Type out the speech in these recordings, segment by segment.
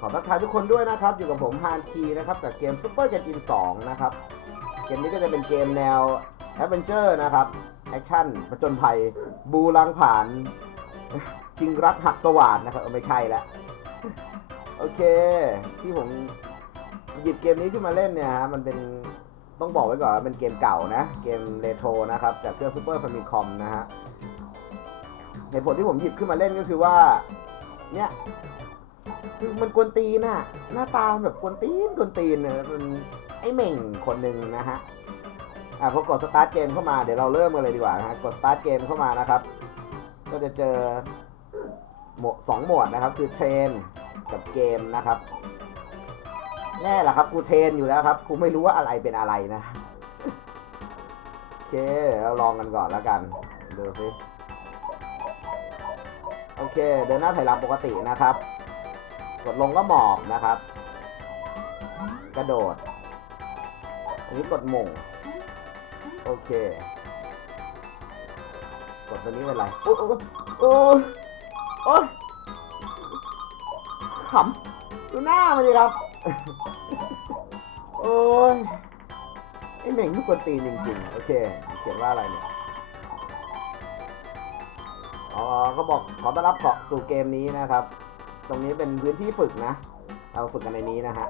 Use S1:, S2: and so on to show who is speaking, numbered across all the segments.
S1: ขอทักทายทุกคนด้วยนะครับ อยู่กับผมฮานทีนะครับกับเกม Super g a m e In 2นะครับ เกมนี้ก็จะเป็นเกมแนวแอดเวนเจอร์นะครับ แอคชั่นประจนภัย บูลังผ่าน ชิงรักหักสว่านนะครับไม่ใช่แล้วโอเค ที่ผมหยิบเกมนี้ขึ้นมาเล่นเนี่ยฮะมันเป็นต้องบอกไว้ก่อนว่าเป็นเกมเก่านะ เกมเรโทรนะครับ จากเครื่อง Super Famicom นะฮะเหตุผลที่ผมหยิบขึ้นมาเล่นก็คือว่า เนี่ย คือมันกวนตีนอะหน้าตาแบบกวนตีนกวนตีนเนอะมันไอเหม่งคนหนึ่งนะฮะอะพอกดสตาร์ทเกมเข้ามาเดี๋ยวเราเริ่มกันเลยดีกว่านะฮะกดสตาร์ทเกมเข้ามานะครับ ก็จะเจอหมวดสองหมวดนะครับ คือเทรนกับเกมนะครับแน่แหละครับกูเทรนอยู่แล้วครับกูไม่รู้ว่าอะไรเป็นอะไรนะโอเคเราลองกันก่อนแล้วกันดูสิโอเค เดินหน้าถอยหลังปกตินะครับ กดลงก็หมอบนะครับ กระโดด อันนี้กดหม่งโอเค กดตัวนี้เป็นไรโอ้โอ้โอ้โอ้ยขำดูหน้ามันสิครับ โอ้ยไอเหม่งทุกคนตีจริงๆ โอเค เขียนว่าอะไรเนี่ย อ๋อเขาบอกขอต้อนรับเข้าสู่เกมนี้นะครับ ตรงนี้เป็นพื้นที่ฝึกนะ เราฝึกกันในนี้นะฮะ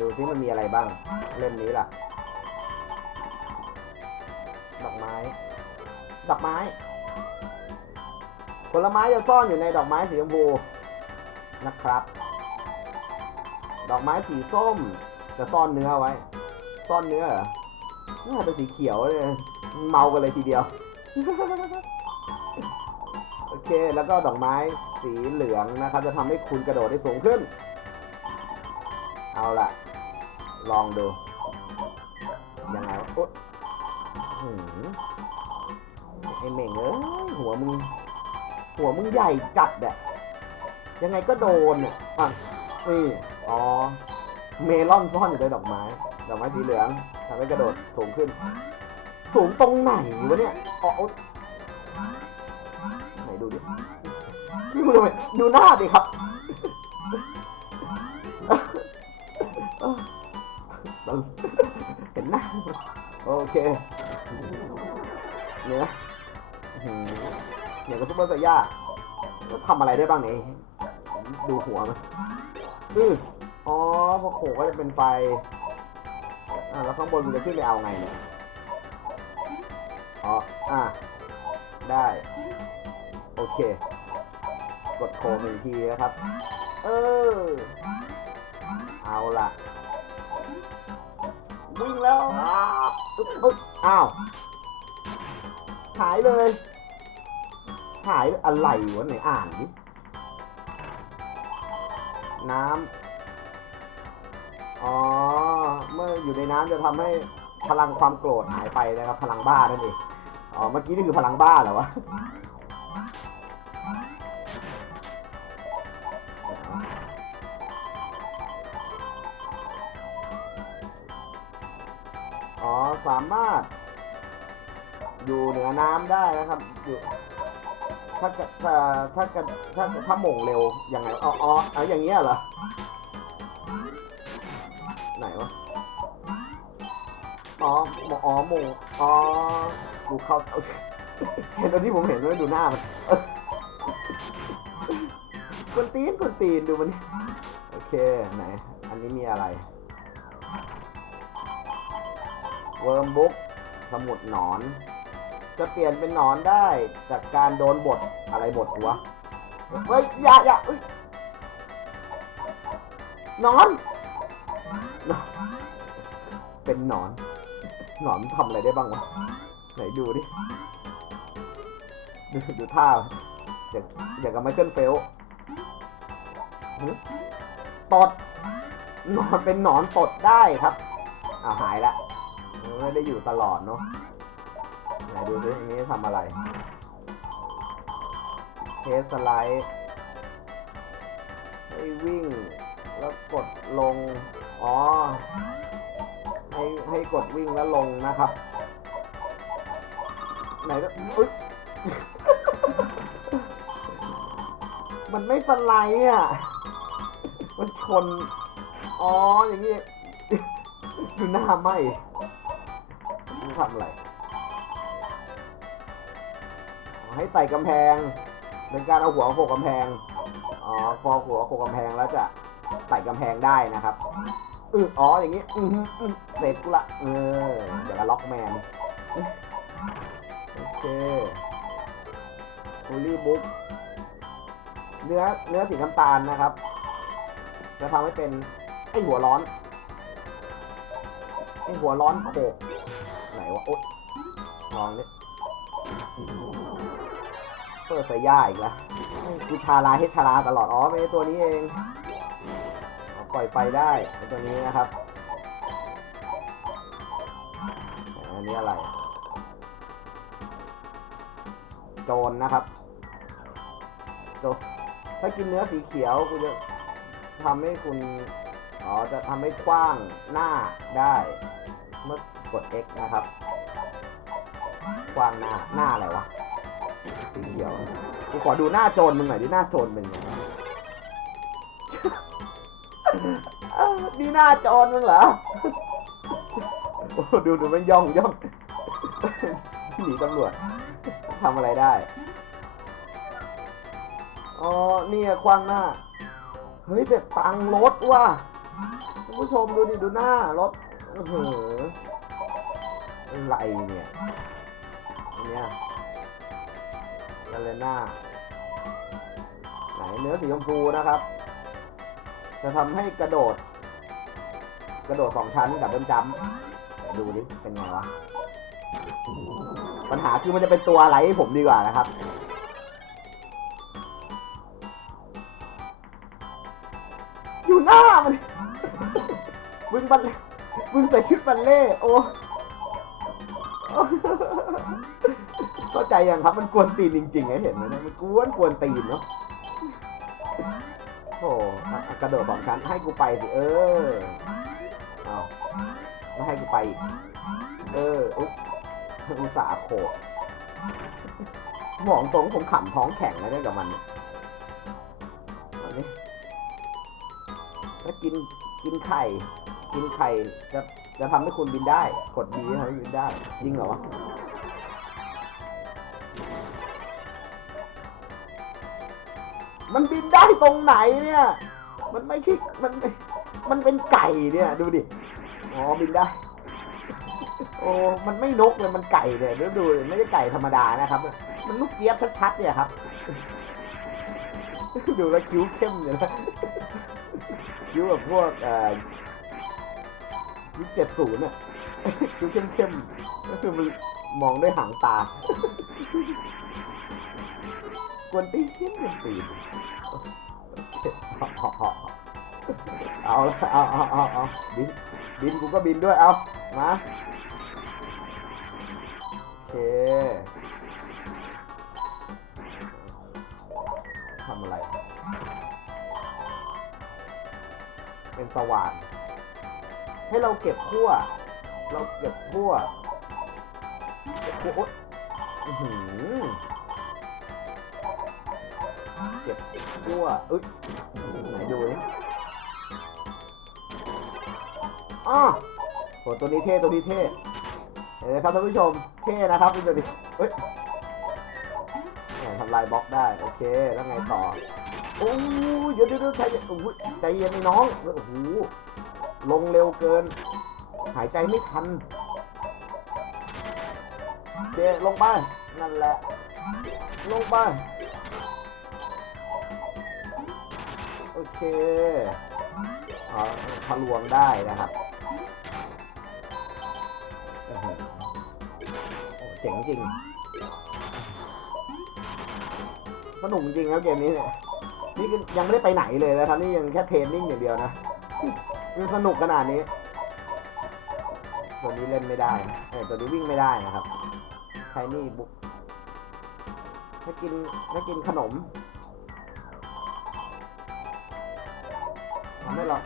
S1: ดูซิมันมีอะไรบ้าง เล่มนี้ล่ะ ดอกไม้ ดอกไม้ ผลไม้จะซ่อนอยู่ในดอกไม้สีชมพูนะครับ ดอกไม้สีส้มจะซ่อนเนื้อไว้ ซ่อนเนื้อเหรอน่าเป็นสีเขียวเลย เมากันเลยทีเดียว โอเค แล้วก็ดอกไม้ สีเหลืองนะครับ จะทำให้คุณกระโดดได้สูงขึ้น เอาล่ะ ลองดู ยังไงวะโอ๊ยหืมไอเม่งเอ้ยหัวมึง หัวมึงใหญ่จัดอะยังไงก็โดนอะอะนี่อ๋อ เมลอนซ่อนอยู่ในดอกไม้ ดอกไม้สีเหลืองทำให้กระโดดสูงขึ้น สูงตรงไหนวะเนี่ยอ๋อ ดูทำไมดูหน้าดิครับเห็นหน้าโอเคเนี่ยนะอื้อหือเนี่ยกับซุปเปอร์ไซย่าก็ทำอะไรได้บ้างเนี่ยดูหัวมันอืออ๋อพอโขกก็จะเป็นไฟอ่าแล้วข้างบนมันจะขึ้นไปเอาไงเนี่ยอ๋ออะได้ โอเค กดโคหนึ่งทีนะครับ เออ เอาล่ะวิ่งแล้วอ้าวอึ๊บอึ๊บอ้าว หายเลย หายอะไรวะไหนอ่านดิน้ำ อ๋อ เมื่ออยู่ในน้ำจะทำให้พลังความโกรธหายไปนะครับ พลังบ้านั่นเอง อ๋อ เมื่อกี้นี่คือพลังบ้าเหรอวะ สามารถ อยู่เหนือน้ำได้นะครับอยู่ถ้ากิดถ้าถ้าถ้าถ้าหม่งเร็วยังไงอ๋ออ๋อเอาอย่างเงี้ยเหรอ ไหนวะ อ๋อหมออ๋อหม่งอ๋อดูเขาเห็นตอนที่ผมเห็นด้วยดูหน้ามันกวนตีนกวนตีนดูมัน โอเค ไหน อันนี้มีอะไร เวิร์มบุ๊กสมุดหนอน จะเปลี่ยนเป็นหนอนได้จากการโดนบทอะไรบทวะเฮ้ยอย่าอย่าเอ้ยหนอน เป็นหนอน หนอนทำอะไรได้บ้างวะ ไหนดูดิ ดูท่าอย่างอย่างกับไมเคิลเฟลป์ตดหนอนเป็นหนอนตดได้ครับอ้าหายละ ไม่ได้อยู่ตลอดเนาะไหนดูสิอันนี้ทำอะไร เทสไลด์ให้วิ่ง แล้วกดลง อ๋อ ให้ให้กดวิ่งแล้วลงนะครับ ไหนก็อุ๊ยมันไม่สไลด์อะ มันชน อ๋อ อย่างนี้ ดูหน้าไหมมัน ทำอะไรให้ไต่กำแพงเป็นการเอาหัวโขกกำแพงอ๋อพอหัวโขกกำแพงแล้วจะไต่กำแพงได้นะครับอืออ๋ออย่างนี้อือออื้อเสร็จกูละเออเดี๋ยวก็ล็อกแมนโอเคบูลี่บุ๊กเนื้อเนื้อสีน้ำตาลนะครับ จะทำให้เป็นไอหัวร้อนไอหัวร้อนโขก วะโอ๊ยลองดิเปิดส่ย่าอีกแล้วกูชาลาเฮดชาลาตลอด อ๋อเป็นไอ้ตัวนี้เองอ๋อปล่อยไฟได้ตัวนี้นะครับอันนี้อะไร โจรนะครับ โจถ้ากินเนื้อสีเขียวกูจะทำให้คุณ อ๋อ จะทำให้กว้างหน้าได้เมื่อ กด X นะครับกวางหน้าหน้าอะไรวะสีเขียวกูขอดูหน้าโจรมึงหน่อยดิหน้าโจรเป็นไงนี่หน้าโจรมึงเหรอดูดูมันย่องย่องหนีตำรวจทำอะไรได้อ๋อนี่อะกว้างหน้า เฮ้ยแต่ตังรถว่ะท่านผู้ชมดูดิดูหน้ารถเออ อะไรเนี่ยอันเนี้ยลาเลน่าไหนเนื้อสีชมพูนะครับ จะทำให้กระโดด กระโดดสองชั้นดับเบิลจัมดูดิเป็นไงวะ ปัญหาคือมันจะเป็นตัวอะไรให้ผมดีกว่านะครับอยู่หน้ามันมึงบัลเล่มึงใส่ชุดบัลเล่โอ้ เข้าใจยังครับมันกวนตีนจริงๆไงเห็นไหมเนี่ยมันกวนกวนตีนเนาะโอ้อะกระโดดสองชั้นให้กูไปสิเออเอาไม่ให้กูไปอีกเอออุ๊ยอุตส่าห์โขกมองตรงผมขำท้องแข็งเลยเนี่ยกับมันเนี่ยเอาดิแล้วกินกินไข่ กินไข่จะ จะทำให้คุณบินได้ กดดีทำให้บินได้จริงเหรอวะมันบินได้ตรงไหนเนี่ย มันไม่ใช่ มัน มันเป็นไก่เนี่ย ดูดิ อ๋อ บินได้ โอ้ มันไม่นกเลย มันไก่เลยดูดูดิไม่ใช่ไก่ธรรมดานะครับ มันลูกเจี๊ยบชัดๆ เนี่ยครับ ดูแล้วคิ้วเข้มเลยนะคิ้วแบบพวกเอ่อ ยุคเจ็ดศูนย์อะคิ้วเข้มๆก็คือมันมองด้วยหางตา กวนตีนกวนตีนโอเคเอาละเอาเอาเอาเอาบิน บินกูก็บินด้วย เอา มาโอเคทำอะไร เป็นสว่าน ให้เราเก็บขั้วเราเก็บขั้วเก็บขั้วโอ๊ยอื้อหือเก็บขั้วเอ้ยไหนดูนี่อ้อโหตัวนี้เท่ตัวนี้เท่เห็นไหมครับท่านผู้ชมเท่นะครับดูดิเฮ้ยทำลายบล็อกได้ โอเค แล้วไงต่อ โอ้ยเดี๋ยวเดี๋ยวใจเย็นใจเย็นไอ้น้องโอ้โห ลงเร็วเกิน หายใจไม่ทันเคลงไปนั่นแหละ ลงไปโอเคอ๋อทะลวงได้นะครับเจ๋งจริง สนุกจริงครับเกมนี้เนี่ย นี่ยังไม่ได้ไปไหนเลยนะครับ นี่ยังแค่เทรนนิ่งอย่างเดียวนะ มันสนุกขนาดนี้ ตัวนี้เล่นไม่ได้เออตัวนี้วิ่งไม่ได้นะครับไทนี่บุ๊กถ้ากินถ้ากินขนมทำให้เรา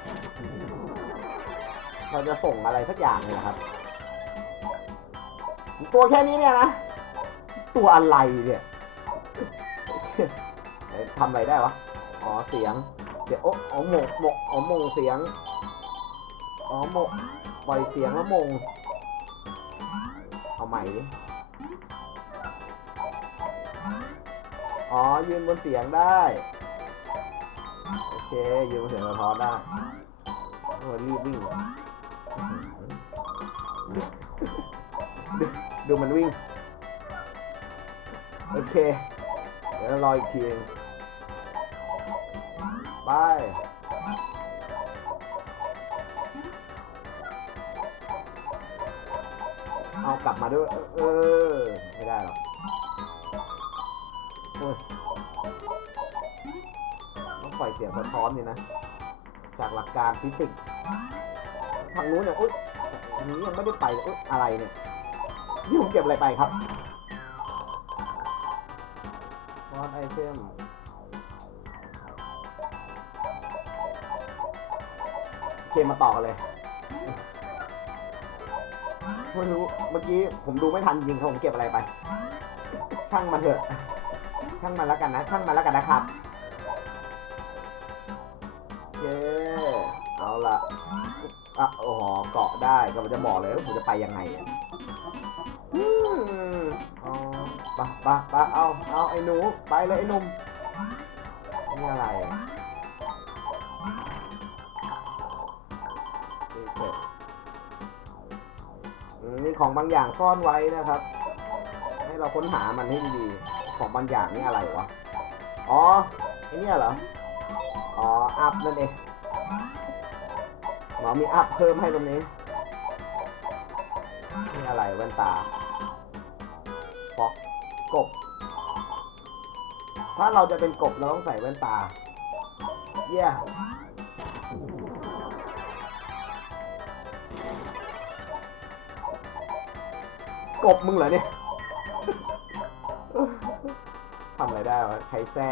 S1: เราจะส่งอะไรสักอย่างเลยนะครับ ตัวแค่นี้เนี่ยนะ ตัวอะไรเนี่ยทำอะไรได้วะ อ๋อ เสียงเดี๋ยวโอ้อ๋อหมงหมงอ๋อมงเสียง อ๋อหมงปล่อยเสียงแล้วมง เอาใหม่ดิอ๋อ ยืนบนเสียงได้ โอเค ยืนบนเสียงสะท้อนได้โอ้ยรีบวิ่งดูมันวิ่ง โอเค เดี๋ยวรออีกทีหนึงไป เอากลับมาด้วย เออ ไม่ได้หรอกโอ้ยต้องปล่อยเสียงสะท้อนนี่นะ จากหลักการฟิสิกส์ทางนู้นเนี่ยอุ้ยอันนี้ยังไม่ได้ไปอุ้ยอะไรเนี่ยนี่ผมเก็บอะไรไปครับวอดไอเทมเคมาต่อกันเลย ไม่รู้ เมื่อกี้ผมดูไม่ทันจริงผมเก็บอะไรไป ช่างมันเถอะ ช่างมันแล้วกันนะ ช่างมันแล้วกันนะครับโอเคเอาละอะโอ้โหเกาะได้ก็มันจะบอกเลยว่าผมจะไปยังไงอะอืมอ๋อปะปะปะเอาเอาไอ้หนู ไปเลยไอ้หนุ่มนี่อะไร ของบางอย่างซ่อนไว้นะครับ ให้เราค้นหามันให้ดีๆของบางอย่างนี่อะไรวะ อ๋อไอเนี่ยเหรอ อ๋อ อัพนั่นเองหมอมีอัพเพิ่มให้ตรงนี้นี่อะไรแว่นตาฟอกกบ ถ้าเราจะเป็นกบเราต้องใส่แว่นตา เยี่ย กบมึงเหรอเนี่ยทำอะไรได้วะใช้แส้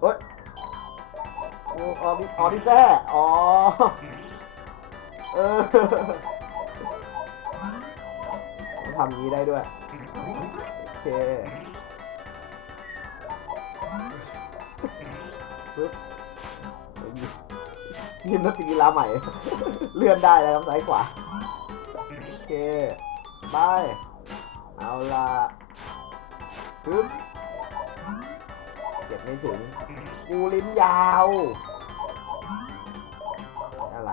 S1: เฮ้ยอ้อ๋อนี่อ๋อที่แส้อ๋อเออทำงนี้ได้ด้วย โอเคปึ๊บเฮ้ยยิมนาตีกีฬาใหม่ เลื่อนได้แล้วครับซ้ายขวา โอเค ไป เอาละปึ๊บเก็บไม่ถึง กูลิ้นยาว อะไร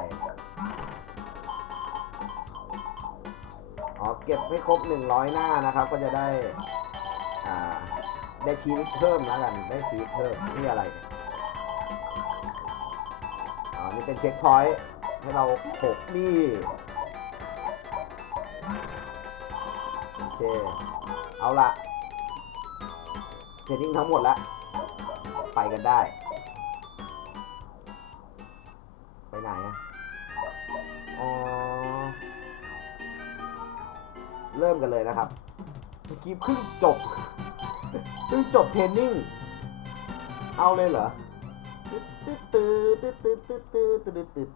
S1: อ๋อ เก็บไม่ครบหนึ่งร้อยหน้านะครับ ก็จะได้ อ่า ได้ชีวิตเพิ่มแล้วกัน ได้ชีวิตเพิ่ม นี่อะไร อ๋อ นี่เป็นเช็คพอยต์ให้เราหกนี่ เค เอาละเทรนนิ่งทั้งหมดแล้ว ไปกันได้ ไปไหนอะอ๋อ เริ่มกันเลยนะครับ เมื่อกี้เพิ่งจบ เพิ่งจบเทรนนิ่ง เอาเลยเหรอติดตึ๊ดตึ๊ดตึ๊ดตึ๊ดตึ๊ดตึ๊ดตึ๊ดตึ๊ด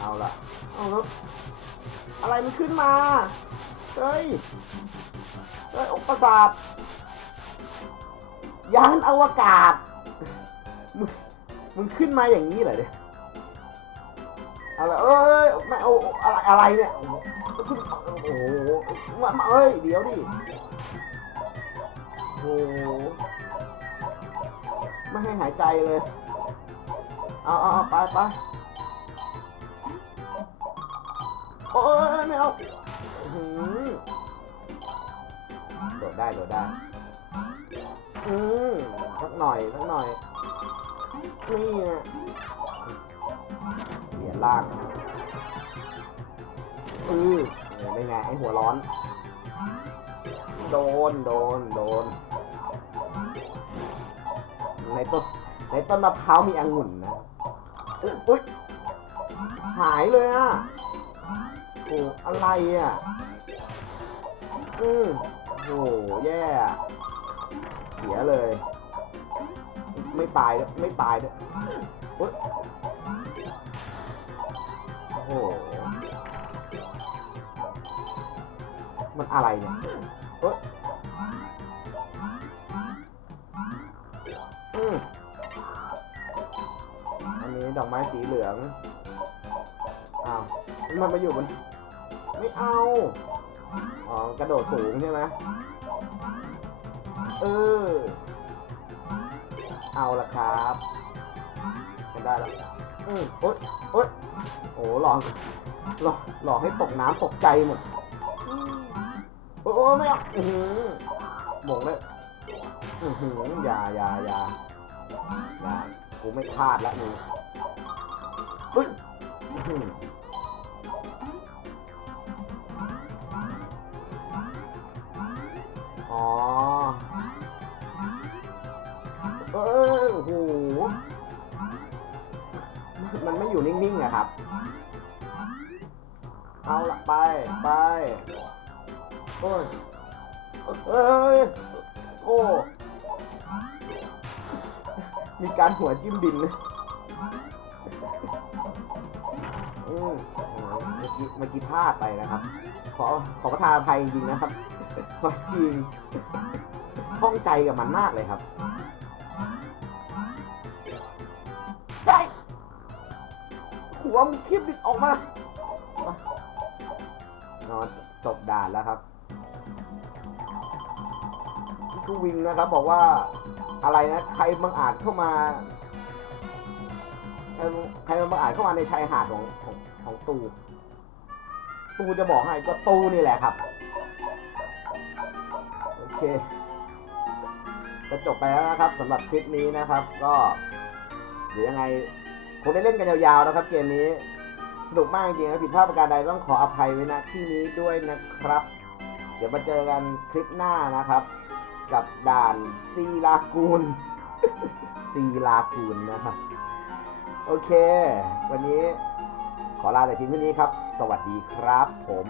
S1: เอาละเอาแล้วอะไรมันขึ้นมา เฮ้ย เฮ้ยอุปสาทยานอวกาศ มึง มึงขึ้นมาอย่างนี้เหรอเนี่ยอะไรเอ้ยไม่เอาอะไรอะไรเนี่ยขึ้นโอ้โหมามาเอ้ย เดี๋ยวดิ โอ้โหไม่ให้หายใจเลย เอาเอาเอาไปไป โอ้ยไม่เอาอื้อหือโดดได้โดดได้ อืมสักหน่อยสักหน่อย นี่นะเปลี่ยนล่าง อือเห็นได้ไงไอหัวร้อน โดนโดนโดน ในต้นในต้นมะพร้าวมีองุ่นนะ อุ๊ยอุ๊ยหายเลยอะ โอ้อะไรอะ อืมโอ้แย่ เสียเลย ไม่ตายด้วยไม่ตายด้วยอุ๊ยโอ้โห มันอะไรเนี่ยเอ้ยอืมนี้ดอกไม้สีเหลือง อ้าว มันมาอยู่บน ไม่เอา อ๋อกระโดดสูงใช่ไหมเออ เอาละครับกันได้แล้วอืมโอ๊ยโอ๊ยโอ้หลอกหลอกหลอกให้ตกน้ำตกใจหมดโอ้โอ้ไม่เอาอือหือหมงเลยอือหืออย่าอย่าอย่าอย่ากูไม่พลาดละมึงเฮ้ย นิ่งอะครับ เอาละไปไปโอ้ยเอ้ยโอ้มีการหัวจิ้มดินเลยอืมเมื่อกี้เมื่อกี้พลาดไปนะครับ ขอขอประทานภัยจริงๆนะครับจริงข้องใจกับมันมากเลยครับ หัวมันคลิปดิออกมานอนจบด่านแล้วครับพี่กูวิงนะครับ บอกว่าอะไรนะ ใครบังอาจเข้ามา ใครใครบังอาจเข้ามาในชายหาดของของของตู ตูจะบอกให้ก็ตูนี่แหละครับ โอเคจะจบไปแล้วนะครับสำหรับคลิปนี้นะครับ ก็เดี๋ยวยังไง คงได้เล่นกันยาวๆนะครับเกมนี้สนุกมากจริงๆนะผิดพลาดประการใดต้องขออภัยไว้ณที่นี้ด้วยนะครับ เดี๋ยวมาเจอกันคลิปหน้านะครับ กับด่านซีลากูนซีลากูนนะครับ โอเค วันนี้ขอลาแต่เพียงเท่านี้ครับ สวัสดีครับผม